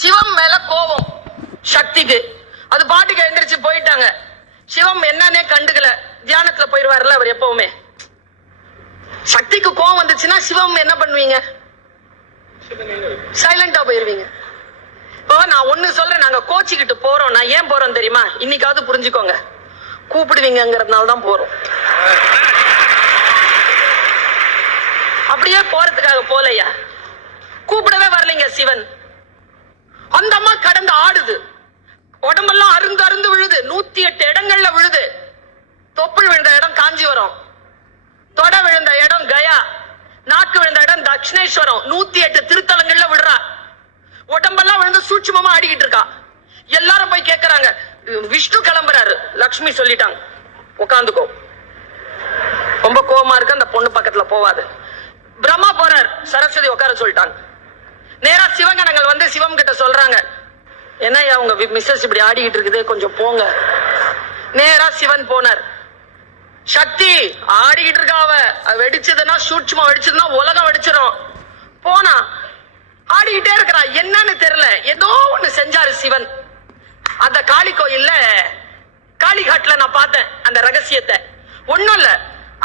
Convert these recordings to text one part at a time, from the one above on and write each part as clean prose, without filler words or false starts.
சிவம் மேல கோபம் சக்திக்கு. அது பாட்டுக்கு எழுந்திரிச்சு போயிட்டாங்க. சிவம் என்னன்னே கண்டுக்கல. தியானத்துல போயிருவாருல அவர் எப்பவுமே. சக்திக்கு கோபம் வந்துச்சுன்னா சிவம் என்ன பண்ணுவீங்க? சைலண்டா போயிருவீங்க. இப்போ நான் ஒண்ணு சொல்றேன், நாங்க கோச்சிக்கிட்டு போறோம். நான் ஏன் போறோம் தெரியுமா? இன்னைக்காவது புரிஞ்சுக்கோங்க. கூப்பிடுவீங்கிறதுனால தான் போறோம். அப்படியே போறதுக்காக போலையா? கூப்பிடவே வரலைங்க சிவன். அந்த அம்மா கடந்து ஆடுது. உடம்பெல்லாம் அருந்து அருந்து விழுது. 108 இடங்கள்ல விழுது. தொப்புள் விழுந்த இடம் காஞ்சிபுரம், தொட விழுந்த இடம் கயா, நாக்கு விழுந்த இடம் தட்சிணேஸ்வரம். 108 திருத்தலங்கள்ல விடுறா. உடம்பெல்லாம் விழுந்து சூட்சுமமா ஆடிக்கிட்டு இருக்கா. எல்லாரும் போய் கேட்கறாங்க, விஷ்ணு கிளம்புறாரு. லக்ஷ்மி சொல்லிட்டாங்க, உட்காந்துக்கோ. ரொம்ப கோபமா இருக்கு, அந்த பொண்ணு பக்கத்துல போவாது. பிரம்மா போறார், சரஸ்வதி உட்கார சொல்லிட்டாங்க. நேரா சிவகணங்கள் வந்து சிவம் கிட்ட சொல்றாங்க, என்னய்யா உங்க மிஸ்ஸஸ் இப்படி ஆடிக்கிட்டு இருக்குது, கொஞ்சம் போங்க. நேரா சிவன் போனார். சக்தி ஆடிக்கிட்டு இருக்கா. அவ வெடிச்சதுன்னா சூட்சுமா வெடிச்சதுன்னா உலகம் வெடிச்சிடும். போனா ஆடிக்கிட்டே இருக்கிறா. என்னன்னு தெரியல, ஏதோ ஒண்ணு செஞ்சாரு சிவன். அந்த காளி கோயில்ல காளிகாட்ல நான் பார்த்தேன் அந்த ரகசியத்தை. ஒண்ணும் இல்ல,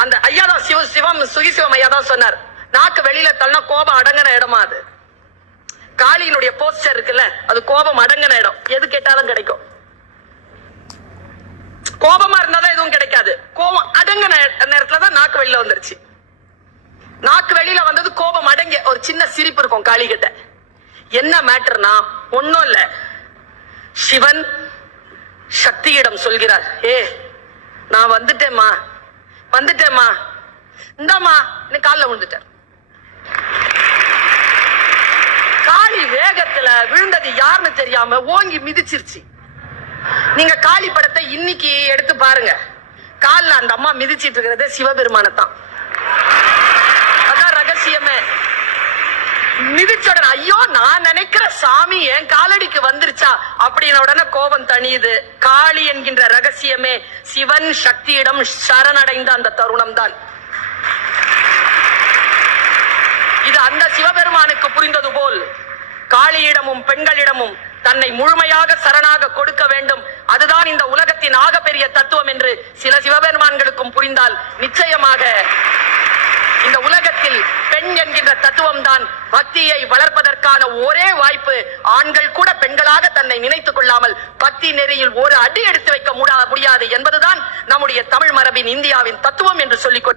அந்த ஐயா தான் சிவம் சுகிசிவம் ஐயா தான் சொன்னார், நாக்கு வெளியில தள்ளனா கோபம் அடங்கின இடமா. அது காளியினுடைய போஸ்டர் இருக்குல்ல, அது கோபம் அடங்கின இடம். எது கேட்டாலும் கிடைக்கும். கோபமா இருந்தாதான் எதுவும் கிடைக்காது. கோபம் அடங்கின நேரத்துலதான் நாக்கு வெளியில வந்துருச்சு. நாக்கு வெளியில வந்தது கோபம் அடங்கிய ஒரு சின்ன சிரிப்பு இருக்கும் காளி கிட்ட. என்ன மேட்டர்னா ஒன்னும் இல்ல, சிவன் சக்தியிடம் சொல்கிறார், நான் வந்துட்டேம்மா வந்துட்டேம்மா, இந்தாம்மா காலில் விழுந்துட்டார். காளி வேகத்துல விழுந்தது யாருன்னு தெரியாம ஓங்கி மிதிச்சிருச்சு. நீங்க காளி படத்தை இன்னைக்கு எடுத்து பாருங்க. காலில் அந்த அம்மா மிதிச்சிட்டு இருக்கிறதே சிவபெருமானத்தான். அதான் ரகசியமே. மிதிச்சோட ஐயோ நான் நினைக்கிற சாமி என் காலடிக்கு வந்துருச்சா அப்படின்ன உடனே கோபம் தணியுது. காளி என்கின்ற ரகசியமே சிவன் சக்தியிடம் சரணடைந்த அந்த தருணம் தான். இது அந்த சிவபெருமானுக்கு புரிந்தது போல் காளியிடமும் பெண்களிடமும் தன்னை முழுமையாக சரணாக கொடுக்க வேண்டும். அதுதான் இந்த உலகத்தின் ஆகப்பெரிய தத்துவம் என்று சில சிவபெருமான்களுக்கும் புரிந்தால் நிச்சயமாக இந்த உலகத்தில் பெண் என்கின்ற தத்துவம் தான் பக்தியை வளர்ப்பதற்கான ஒரே வாய்ப்பு. ஆண்கள் கூட பெண்களாக தன்னை நினைத்துக் கொள்ளாமல் பக்தி நெறியில் ஒரு அடி எடுத்து வைக்க முடியாது என்பதுதான் நம்முடைய தமிழ் மரபின் இந்தியாவின் தத்துவம் என்று சொல்லிக்